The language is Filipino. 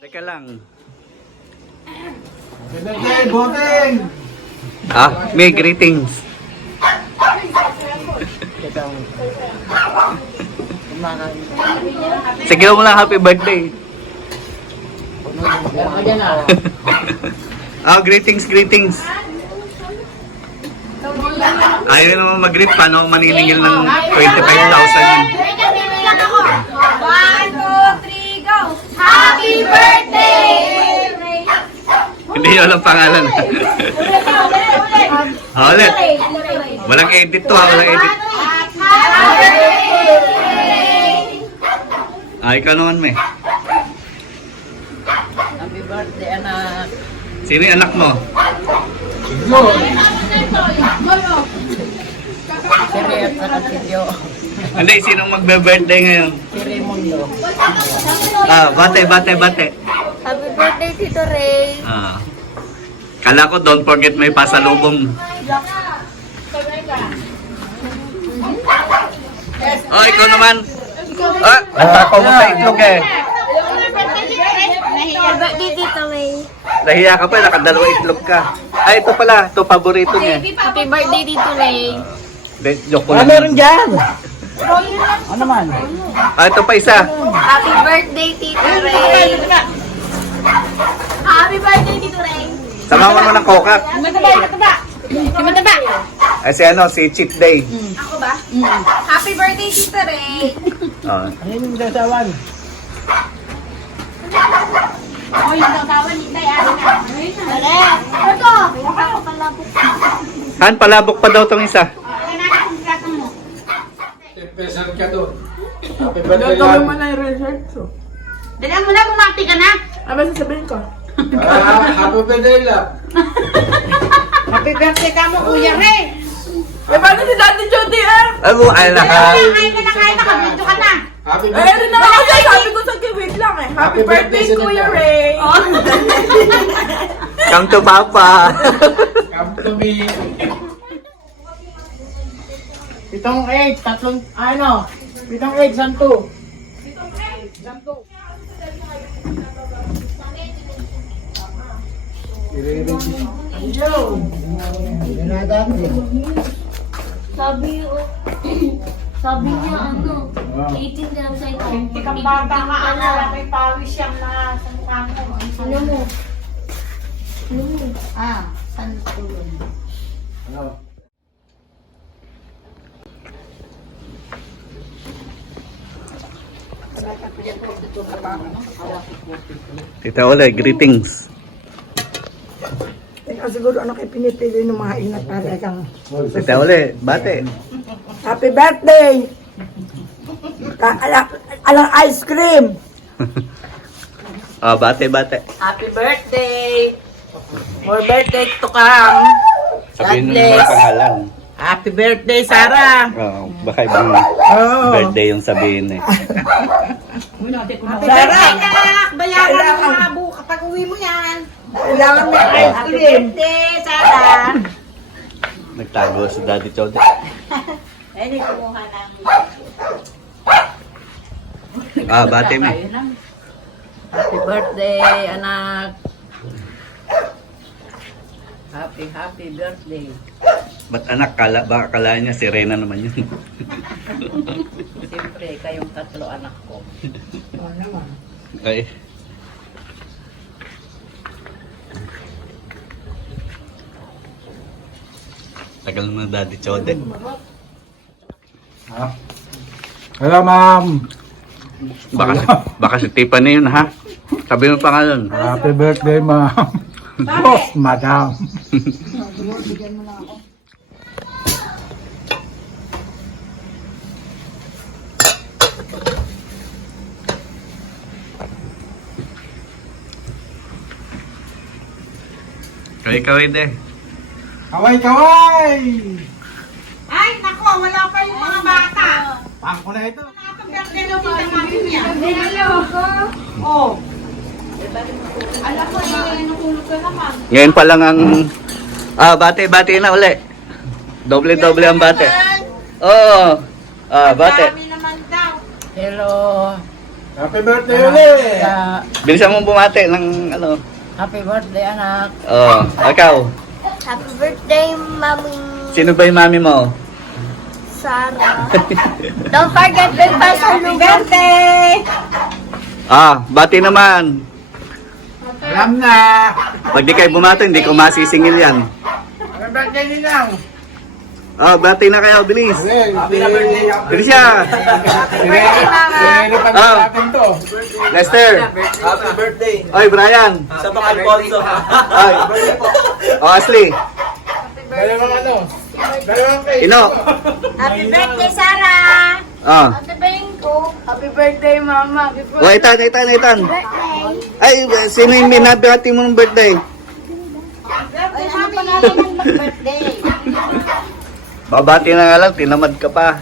Teka lang. Birthday, Boteng! May greetings. Sige mo lang happy birthday. Greetings. Ayaw naman mag-greet. Paano ako maniningil ng 25,000 yun? 1, 2, 3, go! Happy birthday! Hindi yun ang pangalan. Ulit. Walang edit to ha. Walang edit. Happy birthday! Ikaw naman may. Happy birthday, anak. Sino yung anak mo? Siri at saka si Dio. Hindi, sinong magbe-birthday ngayon? Si Raimundo. Bate. Happy birthday, Tito Ray! Kala ko, don't forget may pasalubong. Ikaw naman. Ang takaw mo sa itlog eh. Happy birthday, Tito Ray! Nahiya ka pa, nakadalawa itlog ka. Ito pala, ito paborito niya. Happy birthday, Tito Ray! Joke ko lang. Meron dyan! Ano naman? Ito pa isa. Happy birthday, Tito Ray! Happy birthday, Tito Ray! Samawan mo ng kokak. Mataba! Si cheat day. Ako ba? Happy birthday, Tito Ray! Ano yung dasawan? Oh, yung daw-dawan, hintay, ano na? Dali! Ito! Han, palabok pa daw tong isa. Pesan ka doon. Happy birthday lang. Gagawin mo na yung research. Dali mo na, bumati ka na! Aba, sasabihin ko. Happy birthday lang. Happy birthday ka mo, Kuya Ray. Eh, paano si Daddy Jody eh? Ay naka. Kain ka na, video ka na! Happy Eh, ano na ako sa'yo? Sabi ko sa wait lang eh. Happy birthday, Kuya Ray. Come to Papa. Come to me. Pitong egg, pitong egg, santo. Sabi niya, 18 na sa ito. Hindi kang bata ka, may pawis siyang na sa mukha mo. Ano mo? Santo. Ano? Tita Ole, greetings. Siguro ano kayo pinipili ng mga inat para kang Tita Ole, bate. happy birthday! Alang ice cream! Bate. Happy birthday! More birthday to come. Sabihin mo God bless. mga pangalan. Happy birthday, Sarah. Baka ibang birthday yung sabihin eh. Sarah! Bayaran mo na bukas kapag uwi mo yan. Kailangan may ice Happy cream! birthday, Sarah. Nagtago si Daddy Chode. Hindi kumuha ng... Bate mo. Happy birthday, anak. Happy birthday. Ba't anak, baka kalaan niya si Rena naman yun. Siyempre, kayong tatlo anak ko. Ay. Tagal mo na Daddy Chode. Hello, ma'am. Baka si Tiffany yun ha. Sabi mo pangalan. Happy birthday, ma'am. Oh, madam. Kaway-kaway din. Kaway, kaway! Ay, nako, wala pa yung mga bata. Pangko na ito. Oh. Alam ko eh, natulog ka naman. Ngayon pa lang ang... bate na uli. Doble-doble ang bate. Oo. Bate. Dami naman daw. Hello. Happy birthday ulit! Bilisan mo bumate ng ano. Happy birthday, anak. Ikaw. Happy birthday, Mami Sino ba yung mami mo? Sarah. Don't forget to pass Happy birthday! Bati naman. Alam na! Pag di kayo bumato, hindi ko masisingil yan. Happy birthday ninang! Bati na kayo, bilis. Happy birthday! Bilis siya. Sinilipan Ah. natin to. Lester. Happy birthday! Oy, Brian. Sa mga Alfonso. Oy. Ashley. Dalawang ano? Dalawang kayo. Ino. Happy birthday, Sarah. Happy birthday, Mama. Happy Itan. birthday. Ay, sino yung binabati mong birthday? Ay, ano pangalan ng birthday? Babati na nga lang, tinamad ka pa.